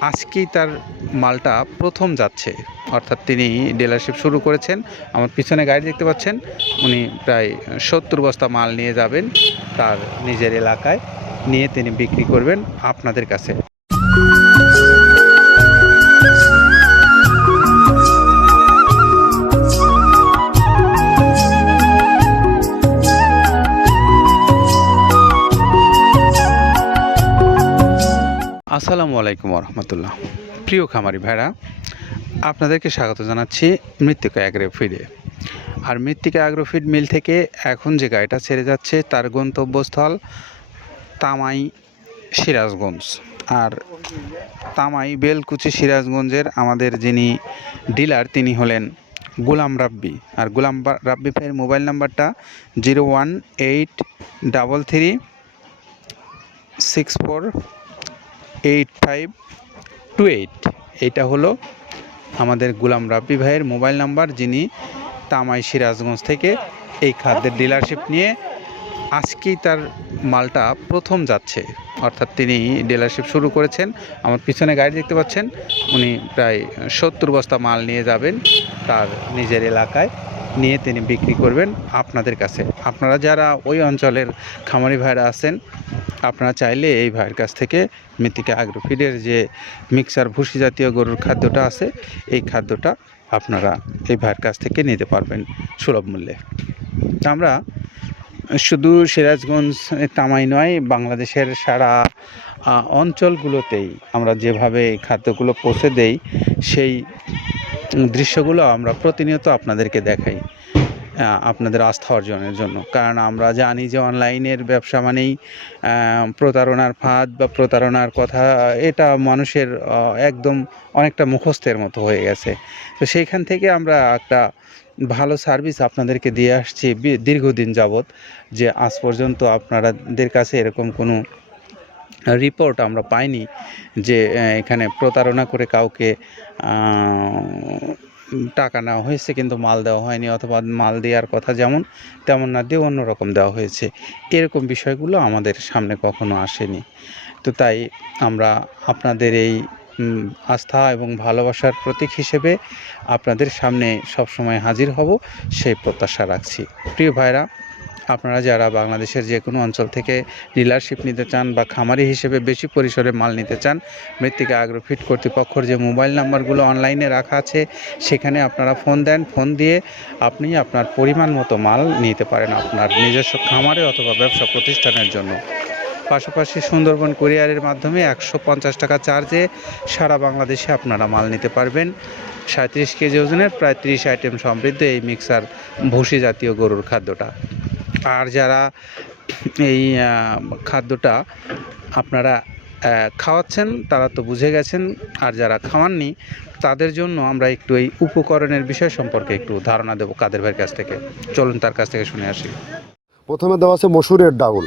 আজকেই তার মালটা প্রথম যাচ্ছে। অর্থাৎ তিনি ডিলারশিপ শুরু করেছেন। আমার পিছনে গাড়ি দেখতে পাচ্ছেন, উনি প্রায় সত্তর বস্তা মাল নিয়ে যাবেন তার নিজের এলাকায়। নিয়ে তিনি বিক্রি করবেন আপনাদের কাছে। আসসালামু আলাইকুম রহমতুল্লাহ প্রিয় খামারি ভাইরা, আপনাদেরকে স্বাগত জানাচ্ছি মৃত্তিকা অ্যাগ্রো ফিডে। আর মৃত্তিকা অ্যাগ্রো ফিড মিল থেকে এখন যে গাড়িটা ছেড়ে যাচ্ছে তার গন্তব্যস্থল তামাই সিরাজগঞ্জ। আর তামাই বেলকুচি সিরাজগঞ্জের আমাদের যিনি ডিলার তিনি হলেন গুলাম রাব্বি। আর গুলাম রাব্বি ভাইয়ের মোবাইল নাম্বারটা zero one eight double three six four eight five two eight. এইটা হলো আমাদের গুলাম রাব্বি ভাইয়ের মোবাইল নাম্বার, যিনি তামাই সিরাজগঞ্জ থেকে এই খাদ্যের ডিলারশিপ নিয়ে আজকেই তার মালটা প্রথম যাচ্ছে। অর্থাৎ তিনি ডিলারশিপ শুরু করেছেন। আমার পিছনে গাড়ি দেখতে পাচ্ছেন, উনি প্রায় সত্তর বস্তা মাল নিয়ে যাবেন তার নিজের এলাকায়। নিয়ে তিনি বিক্রি করবেন আপনাদের কাছে। আপনারা যারা ওই অঞ্চলের খামারি ভাইরা আছেন, আপনারা চাইলে এই ভাইয়ের কাছ থেকে মৃত্তিকা আগ্রোফিডের যে মিক্সার ভুসি জাতীয় গরুর খাদ্যটা আছে, এই খাদ্যটা আপনারা এই ভাইয়ের কাছ থেকে নিতে পারবেন সুলভ মূল্যে। আমরা শুধু সিরাজগঞ্জ, তামাই নয়, বাংলাদেশের সারা অঞ্চলগুলোতেই আমরা যেভাবে খাদ্যগুলো পৌঁছে দেই, সেই দৃশ্যগুলো আমরা প্রতিনিয়ত আপনাদেরকে দেখাই আপনাদের আস্থা অর্জনের জন্য। কারণ আমরা জানি যে অনলাইনের ব্যবসা মানেই প্রতারণার ফাঁদ বা প্রতারণার কথা, এটা মানুষের একদম অনেকটা মুখস্থের মতো হয়ে গেছে। তো সেইখান থেকে আমরা একটা ভালো সার্ভিস আপনাদেরকে দিয়ে আসছি দীর্ঘদিন যাবৎ যে আজ পর্যন্ত আপনাদের কাছে এরকম কোনো রিপোর্ট আমরা পাইনি যে এখানে প্রতারণা করে কাউকে টাকা নেওয়া হয়েছে কিন্তু মাল দেওয়া হয়নি অথবা মাল দেওয়ার কথা যেমন তেমন না দিয়ে অন্যরকম দেওয়া হয়েছে। এরকম বিষয়গুলো আমাদের সামনে কখনো আসেনি। তো তাই আমরা আপনাদের এই আস্থা এবং ভালোবাসার প্রতীক হিসেবে আপনাদের সামনে সবসময় হাজির হব, সেই প্রত্যাশা রাখছি। প্রিয় ভাইরা, আপনারা যারা বাংলাদেশের যে কোনো অঞ্চল থেকে ডিলারশিপ নিতে চান বা খামারি হিসেবে বেশি পরিসরে মাল নিতে চান, মৃত্তিকা আগ্রোফিট কর্তৃপক্ষর যে মোবাইল নাম্বারগুলো অনলাইনে রাখা আছে, সেখানে আপনারা ফোন দেন, ফোন দিয়ে আপনি আপনার পরিমাণ মতো মাল নিতে পারেন আপনার নিজস্ব খামারে অথবা ব্যবসা প্রতিষ্ঠানের জন্য। পাশাপাশি সুন্দরবন কুরিয়ারের মাধ্যমে একশো পঞ্চাশ টাকা চার্জে সারা বাংলাদেশে আপনারা মাল নিতে পারবেন। সাঁত্রিশ কেজি ওজনের প্রায় তিরিশ আইটেম সমৃদ্ধ এই মিক্সার ভুসি জাতীয় গরুর খাদ্যটা। আর যারা এই খাদ্যটা আপনারা খাওয়াচ্ছেন, তারা তো বুঝে গেছেন। আর যারা খাওয়াননি, তাদের জন্য আমরা একটু এই উপকরণের বিষয় সম্পর্কে একটু ধারণা দেবো কাদের ভাইয়ের কাছ থেকে। চলুন তার কাছ থেকে শুনে আসি। প্রথমে দেওয়া আছে মসুরের ডাউল।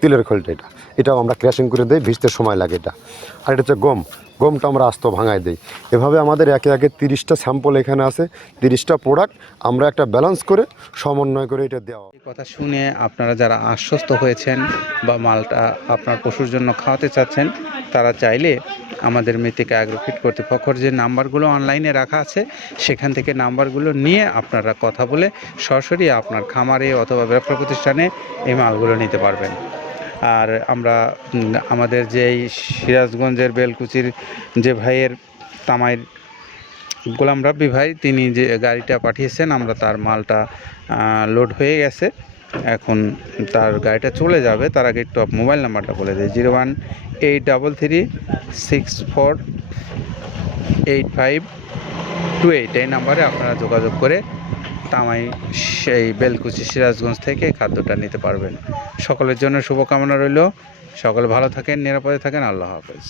তিলের খোলটা এটা। এটাও আমরা ক্র্যাশিং করে দিই, ভিজতে সময় লাগে এটা। আর এটা হচ্ছে গম। গমটা আমরা আস্ত ভাঙায় দিই। এভাবে আমাদের একে একে তিরিশটা স্যাম্পল এখানে আছে, তিরিশটা প্রোডাক্ট। আমরা একটা ব্যালেন্স করে, সমন্বয় করে এটা দেওয়া কথা শুনে আপনারা যারা আশ্বস্ত হয়েছেন বা মালটা আপনার পশুর জন্য খাওয়াতে চাচ্ছেন, তারা চাইলে আমাদের মৃত্তিকা অ্যাগ্রোফিট কর্তৃপক্ষের যে নাম্বারগুলো অনলাইনে রাখা আছে, সেখান থেকে নাম্বারগুলো নিয়ে আপনারা কথা বলে সরাসরি আপনার খামারে অথবা ব্যবসা প্রতিষ্ঠানে এই মালগুলো নিতে পারবেন। আর আমরা আমাদের যে এই সিরাজগঞ্জের বেলকুচির যে ভাইয়ের তামাইয়ের গোলাম রাব্বি ভাই, তিনি যে গাড়িটা পাঠিয়েছেন, আমরা তার মালটা লোড হয়ে গেছে। এখন তার গাড়িটা চলে যাবে, তার আগে একটু মোবাইল নাম্বারটা বলে দেয় zero one eight double three six four eight five two eight. এই নাম্বারে আপনারা যোগাযোগ করে তামাই, সেই বেলকুচি, সিরাজগঞ্জ থেকে খাদ্যটা নিতে পারবেন। সকলের জন্য শুভকামনা রইল। সকলে ভালো থাকেন, নিরাপদে থাকেন। আল্লাহ হাফেজ।